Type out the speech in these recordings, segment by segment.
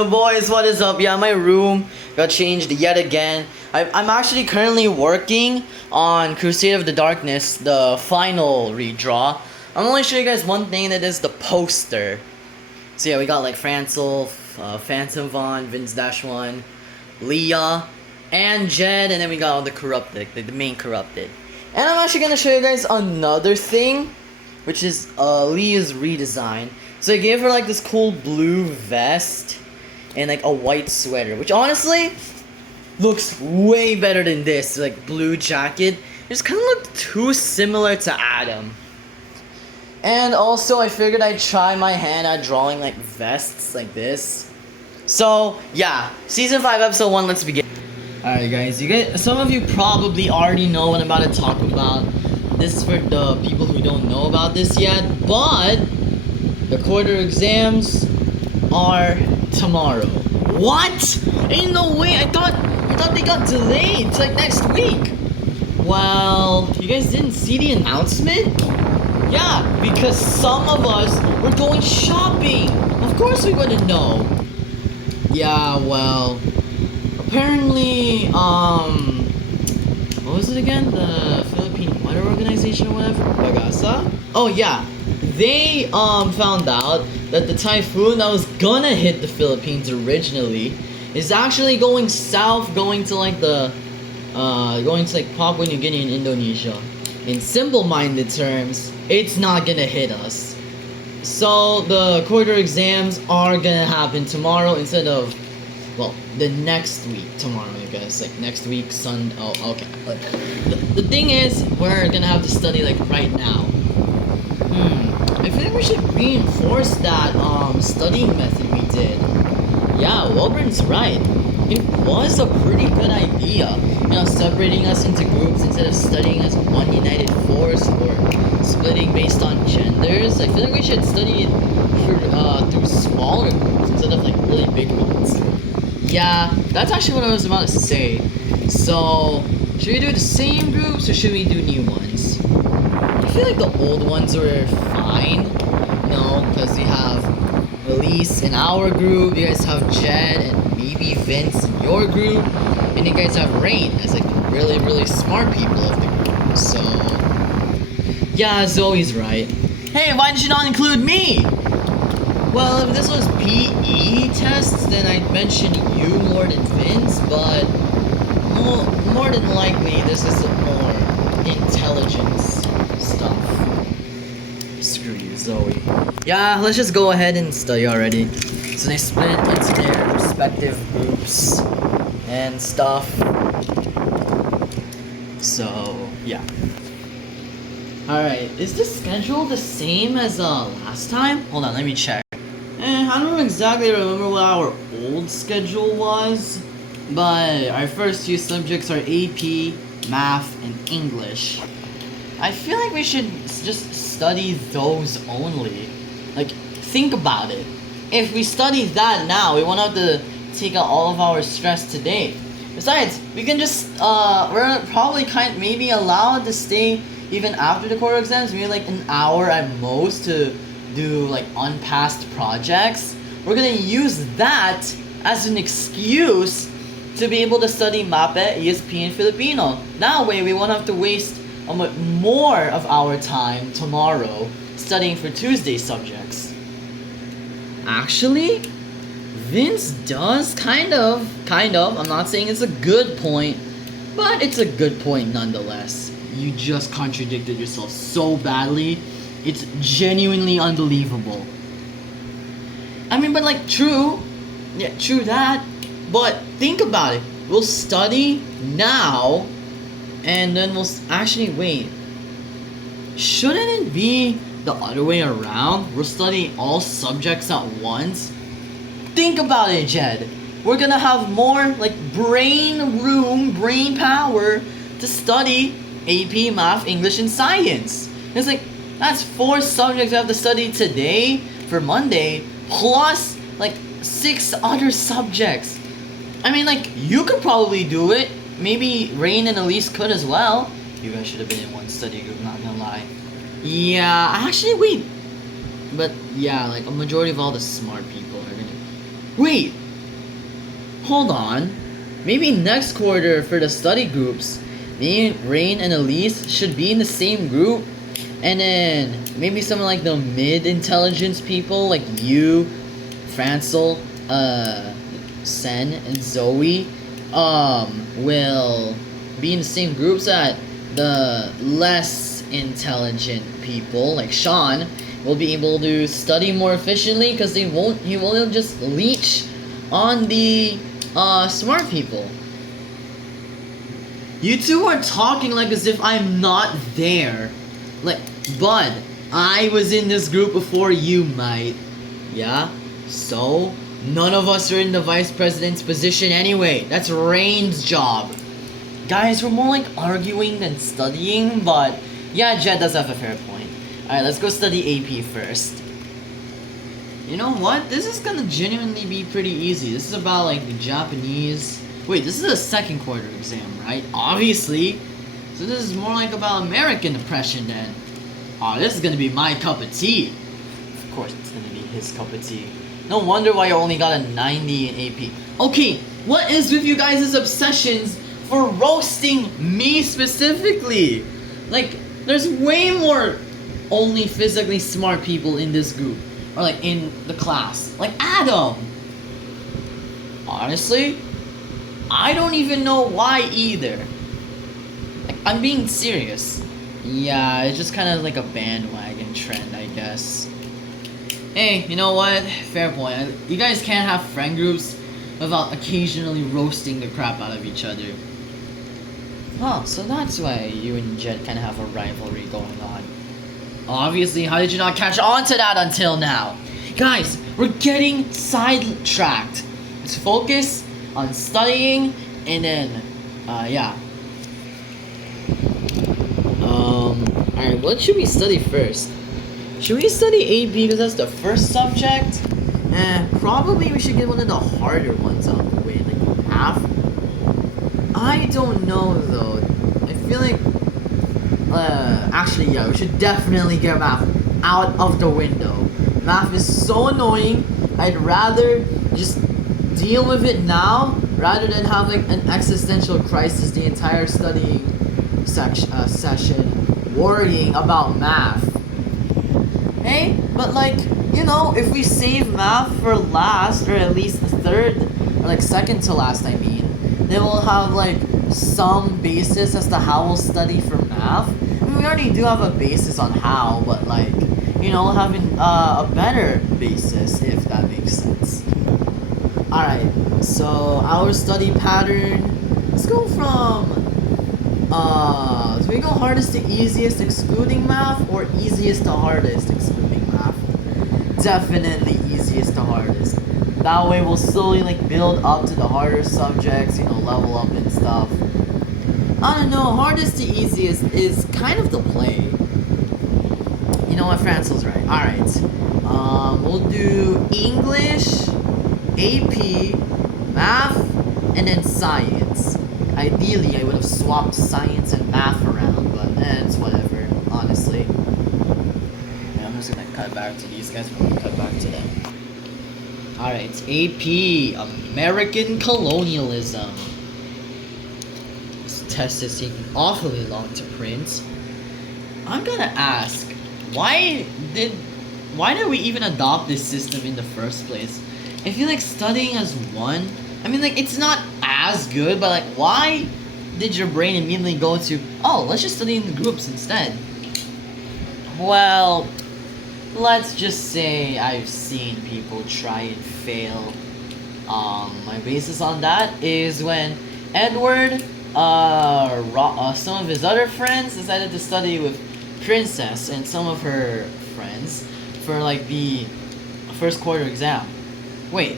Yo boys, what is up? Yeah, my room got changed yet again. I'm actually currently working on Crusade of the Darkness, the final redraw. I'm only show you guys one thing, that is the poster. So yeah, we got like Francel, Phantom Von, Vince-1, Leah, and Jed, and then we got all the corrupted, the main corrupted. And I'm actually gonna show you guys another thing, which is Leah's redesign. So I gave her like this cool blue vest and like a white sweater, which honestly looks way better than this like blue jacket. It just kind of looked too similar to Adam. And also I figured I'd try my hand at drawing like vests like this. So yeah, season 5 episode 1, let's begin. Alright guys, some of you probably already know what I'm about to talk about. This is for the people who don't know about this yet, but the quarter exams are tomorrow. What? Ain't no way. I thought they got delayed. It's like next week. Well, you guys didn't see the announcement? Yeah, because some of us were going shopping. Of course we wouldn't know. Yeah, well, apparently, what was it again? The Philippine Weather Organization or whatever? Pagasa? Oh yeah. They found out that the typhoon that was gonna hit the Philippines originally is actually going south, going to like Papua New Guinea and Indonesia. In simple-minded terms, it's not gonna hit us. So the quarter exams are gonna happen tomorrow instead of, well, the next week tomorrow, I guess. Like next week, Sunday. Oh, okay. The thing is, we're gonna have to study like right now. I feel like we should reinforce that studying method we did. Yeah, Wilburn's right. It was a pretty good idea. You know, separating us into groups instead of studying as one united force or splitting based on genders. I feel like we should study it through smaller groups instead of like really big ones. Yeah, that's actually what I was about to say. So, should we do the same groups or should we do new ones? I feel like the old ones were fine. No, because we have Elise in our group, you guys have Jed and maybe Vince in your group, and you guys have Rain as like the really, really smart people of the group. So, yeah, Zoe's right. Hey, why did you not include me? Well, if this was PE tests, then I'd mention you more than Vince, but more than likely this is more intelligence stuff. Screw you, Zoe. Yeah, let's just go ahead and study already. So they split into their respective groups and stuff. So, yeah. Alright, is the schedule the same as last time? Hold on, let me check. I don't exactly remember what our old schedule was, but our first two subjects are AP, Math, and English. I feel like we should just study those only. Like, think about it. If we study that now, we won't have to take out all of our stress today. Besides, we can just, we're probably maybe allowed to stay even after the quarter exams, maybe like an hour at most to do like unpassed projects. We're gonna use that as an excuse to be able to study MAPE, ESP, and Filipino. That way, we won't have to waste more of our time tomorrow studying for Tuesday's subjects. Actually, Vince does kind of, I'm not saying it's a good point, but it's a good point nonetheless. You just contradicted yourself so badly, it's genuinely unbelievable. I mean, but like, true that, but think about it. We'll study now, and then we'll actually wait. Shouldn't it be the other way around? We're studying all subjects at once. Think about it, Jed. We're gonna have more like brain power to study AP, Math, English, and Science. It's like that's 4 subjects we have to study today for Monday, plus like 6 other subjects. I mean, like, you could probably do it. Maybe Rain and Elise could as well. You guys should have been in one study group, not gonna lie. Yeah, actually, wait. But, yeah, like, a majority of all the smart people are gonna... Wait, Hold on. Maybe next quarter for the study groups, me, Rain, and Elise should be in the same group. And then maybe some of like the mid-intelligence people like you, Francel, Sen, and Zoe will be in the same groups that the less intelligent people like Sean will be able to study more efficiently because he won't just leech on the smart people. You two are talking like as if I'm not there. Like, Bud, I was in this group before you, mate. Yeah? So? None of us are in the vice president's position anyway. That's Rain's job. Guys, we're more like arguing than studying, but yeah, Jed does have a fair point. Alright, let's go study AP first. You know what? This is gonna genuinely be pretty easy. This is about like the Japanese. Wait, this is a second quarter exam, right? Obviously. So this is more like about American oppression then. Oh, this is gonna be my cup of tea. Of course it's gonna be his cup of tea. No wonder why you only got a 90 in AP. Okay, what is with you guys' obsessions for roasting me specifically? Like, there's way more only physically smart people in this group. Or like in the class. Like Adam. Honestly, I don't even know why either. Like, I'm being serious. Yeah, it's just kind of like a bandwagon trend, I guess. Hey, you know what? Fair point. You guys can't have friend groups without occasionally roasting the crap out of each other. Oh, so that's why you and Jed kind of have a rivalry going on. Obviously, how did you not catch on to that until now? Guys, we're getting sidetracked. Let's focus on studying and then, yeah. Alright, what should we study first? Should we study AP because that's the first subject? Probably we should get one of the harder ones out of the way, like math. I don't know though. I feel like, actually yeah, we should definitely get math out of the window. Math is so annoying. I'd rather just deal with it now rather than have like an existential crisis the entire studying session worrying about math. Hey, but like, you know, if we save math for last, or at least the third, or like second to last, I mean, then we'll have like some basis as to how we'll study for math. I mean, we already do have a basis on how, but like, you know, having a better basis, if that makes sense. Alright, so our study pattern, let's go from, so we go hardest to easiest excluding math, or easiest to hardest excluding math? Definitely easiest to hardest. That way we'll slowly like build up to the harder subjects, you know, level up and stuff. I don't know, hardest to easiest is kind of the play. You know what, Francel's right. Alright. We'll do English, AP, math, and then science. Ideally, I would have swapped science and math around, but it's whatever, honestly. Yeah, I'm just gonna cut back to these guys, I'm gonna cut back to them. Alright, AP, American Colonialism. This test is taking awfully long to print. I'm gonna ask, why did we even adopt this system in the first place? I feel like studying as one, I mean, like, it's not as good, but like, why did your brain immediately go to, oh, let's just study in the groups instead? Well, let's just say I've seen people try and fail. My basis on that is when Edward, some of his other friends decided to study with Princess and some of her friends for like the first quarter exam. Wait,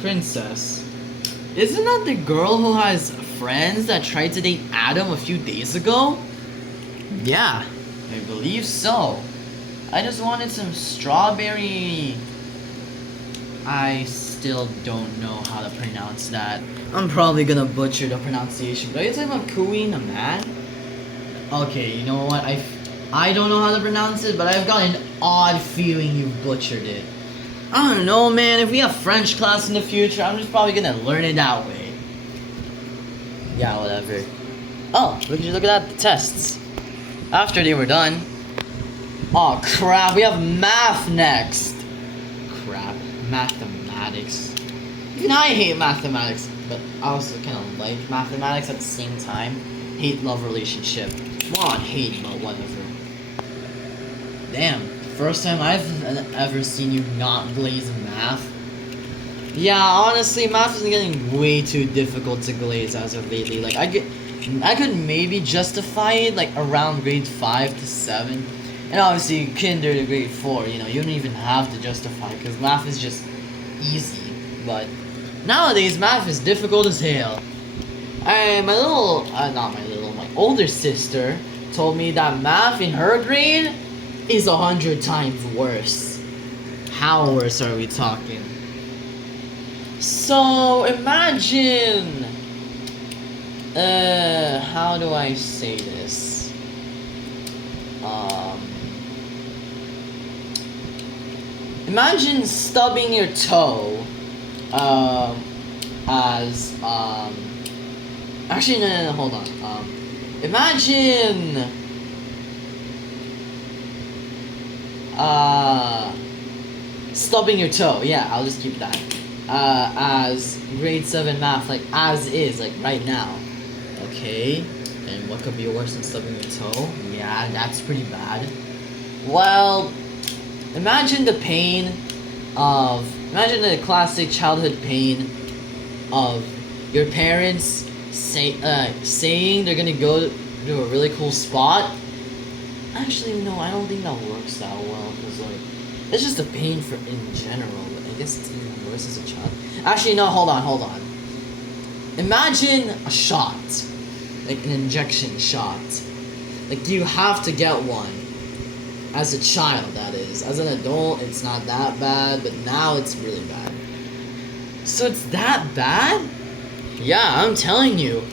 Princess? Isn't that the girl who has friends that tried to date Adam a few days ago? Yeah, I believe so. I just wanted some strawberry. I still don't know how to pronounce that. I'm probably gonna butcher the pronunciation, but are you talking about Queen a man? Okay, you know what? I don't know how to pronounce it, but I've got an odd feeling you butchered it. I don't know, man. If we have French class in the future, I'm just probably gonna learn it that way. Yeah, whatever. Oh, look at that, the tests. After they were done. Oh crap, we have math next. Crap, mathematics. Even I hate mathematics, but I also kind of like mathematics at the same time. Hate-love relationship. Well, not hate, but whatever. Damn, first time I've ever seen you not glaze math. Yeah, honestly, math is getting way too difficult to glaze as of lately. Like, I could maybe justify it like around grade 5 to 7. And obviously, kinder to grade 4, you know, you don't even have to justify because math is just easy. But nowadays, math is difficult as hell. My older sister told me that math in her grade is 100 times worse. How worse are we talking? So imagine, how do I say this? Imagine stubbing your toe, actually, no, hold on. Imagine, stubbing your toe. Yeah, I'll just keep that. As grade 7 math, like, as is, like, right now. Okay, and what could be worse than stubbing your toe? Yeah, that's pretty bad. Well, imagine the classic childhood pain of your parents saying they're gonna go to a really cool spot. Actually, no, I don't think that works that well, because, like, it's just a pain in general, but I guess it's even worse as a child. Actually, no, hold on. Imagine a shot. Like, an injection shot. Like, you have to get one. As a child, that is. As an adult, it's not that bad, but now it's really bad. So it's that bad? Yeah, I'm telling you.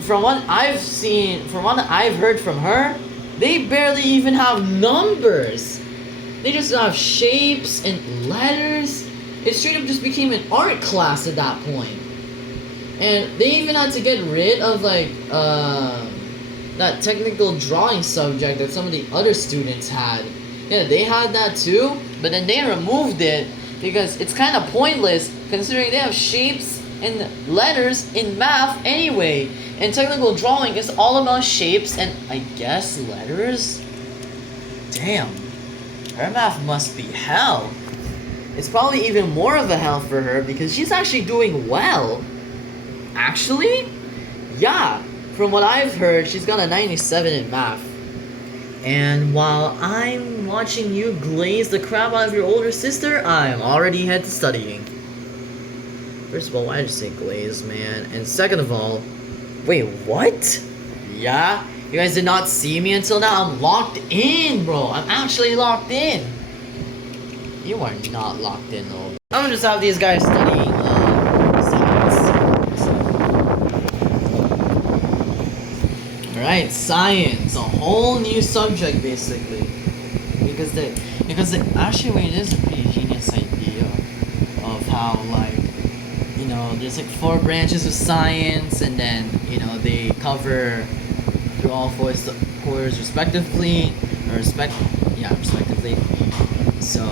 From what I've heard from her, they barely even have numbers. They just have shapes and letters. It straight up just became an art class at that point. And they even had to get rid of, like, that technical drawing subject that some of the other students had. Yeah, they had that too, but then they removed it because it's kind of pointless considering they have shapes and letters in math anyway. And technical drawing is all about shapes and, I guess, letters? Damn. Her math must be hell. It's probably even more of a hell for her because she's actually doing well. Actually? Yeah. From what I've heard, she's got a 97 in math. And while I'm watching you glaze the crap out of your older sister, I'm already head to studying. First of all, why did you say glaze, man? And second of all, wait, what? Yeah? You guys did not see me until now? I'm locked in, bro. I'm actually locked in. You are not locked in, though. I'm gonna just have these guys studying, science. Alright, science. A whole new subject, basically. Because actually, wait, it is a pretty genius idea of how, like, you know, there's like 4 branches of science, and then, you know, they cover through all 4 quarters respectively, respectively. So,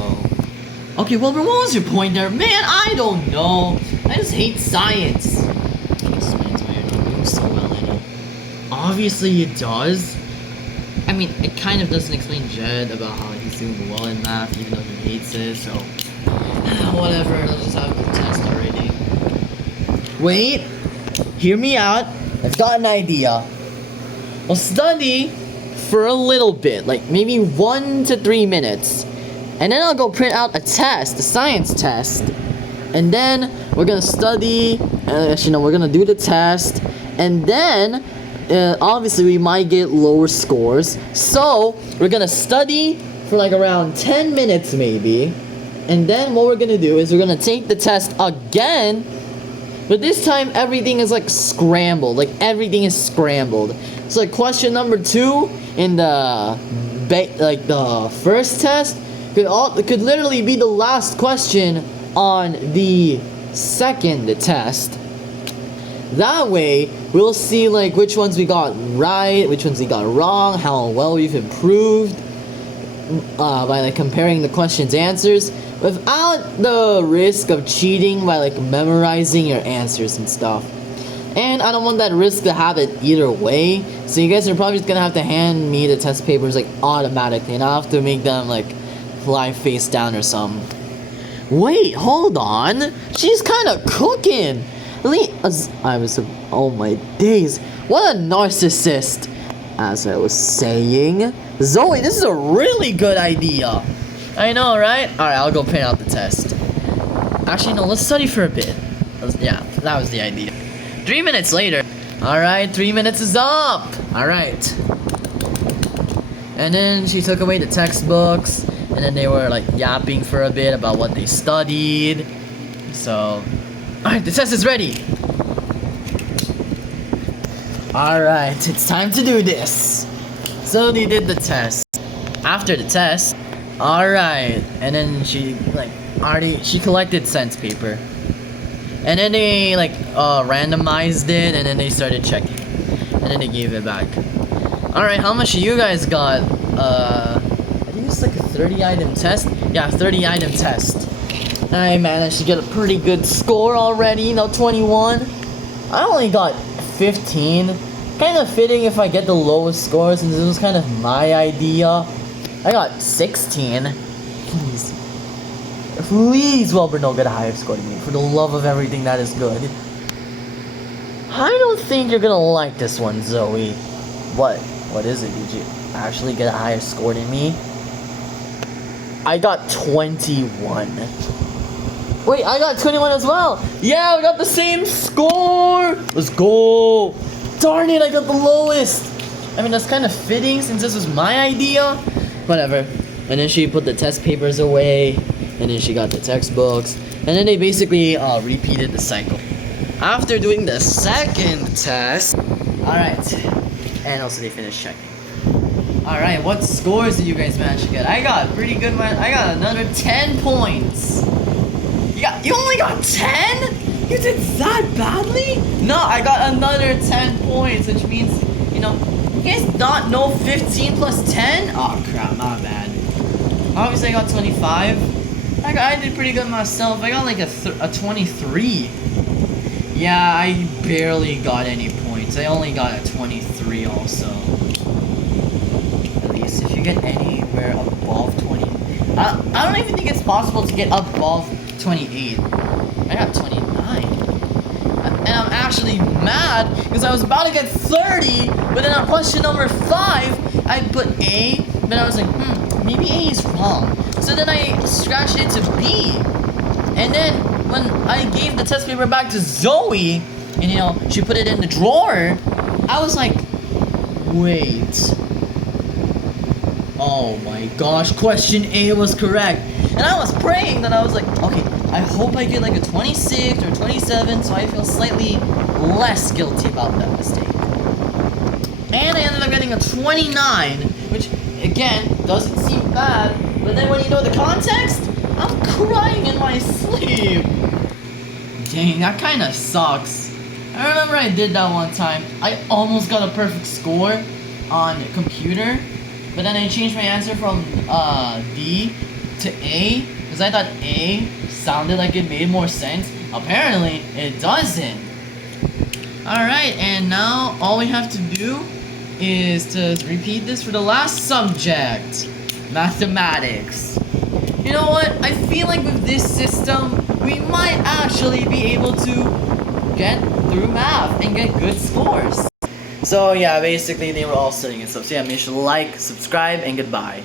okay, well, what was your point there? Man, I don't know. I just hate science. This explains why you're not doing so well in it. Obviously it does. I mean, it kind of doesn't explain Jed about how he's doing well in math, even though he hates it, so whatever, let's just have the test already. Wait, hear me out. I've got an idea. We'll study for a little bit, like maybe 1 to 3 minutes. And then I'll go print out a test, a science test. And then we're gonna study, we're gonna do the test. And then, obviously we might get lower scores. So, we're gonna study for like around 10 minutes maybe. And then what we're gonna do is we're gonna take the test again. But this time everything is like scrambled. Like everything is scrambled. So like question number 2 in the first test, could literally be the last question on the second test. That way, we'll see like which ones we got right, which ones we got wrong, how well we've improved by like comparing the questions' answers without the risk of cheating by like memorizing your answers and stuff. And I don't want that risk to happen either way, so you guys are probably just gonna have to hand me the test papers like automatically, and I'll have to make them like fly face down or something. Wait, hold on. She's kind of cooking. Oh my days. What a narcissist. As I was saying, Zoe, this is a really good idea. I know, right? Alright, I'll go print out the test. Actually, no, let's study for a bit. Yeah, that was the idea. 3 minutes later. Alright, 3 minutes is up. Alright. And then she took away the textbooks. And then they were like yapping for a bit about what they studied. So, alright, the test is ready. Alright, it's time to do this. So they did the test. After the test, alright, and then she she collected sense paper. And then they like randomized it, and then they started checking. And then they gave it back. Alright, how much you guys got? I think it's like a 30-item test. Yeah, 30-item test. I managed to get a pretty good score already, 21. I only got 15. Kind of fitting if I get the lowest score since this was kind of my idea. I got 16. Please, Wilbur, get a higher score than me. For the love of everything that is good. I don't think you're gonna like this one, Zoe. What? What is it? Did you actually get a higher score than me? I got 21. Wait, I got 21 as well. Yeah, we got the same score. Let's go. Darn it, I got the lowest. I mean, that's kind of fitting since this was my idea. Whatever. And then she put the test papers away. And then she got the textbooks. And then they basically repeated the cycle. After doing the second test. Alright. And also they finished checking. Alright, what scores did you guys manage to get? I got pretty good one. I got another 10 points. You only got 10? You did that badly? No, I got another 10 points, which means, you guys not know 15 plus 10? Oh crap, not bad. Obviously I got 25. I did pretty good myself. I got like a 23. Yeah, I barely got any points. I only got a 23 also. At least if you get anywhere above 20. I don't even think it's possible to get above 28. I got 29. And I'm actually mad because I was about to get 30, but then on question number 5, I put A, but I was like, maybe A is wrong. So then I scratched it to B. And then when I gave the test paper back to Zoe, and she put it in the drawer, I was like, wait. Oh my gosh, question A was correct. And I was praying that I was like, okay, I hope I get like a 26 or 27 so I feel slightly less guilty about that mistake. And I ended up getting a 29, which again, doesn't seem bad, but then when you know the context, I'm crying in my sleep. Dang, that kind of sucks. I remember I did that one time. I almost got a perfect score on computer, but then I changed my answer from D to A, because I thought A sounded like it made more sense. Apparently, it doesn't. Alright, and now all we have to do is to repeat this for the last subject, mathematics. You know what? I feel like with this system, we might actually be able to get through math and get good scores. So yeah, basically they were all studying and stuff. So yeah, make sure to like, subscribe, and goodbye.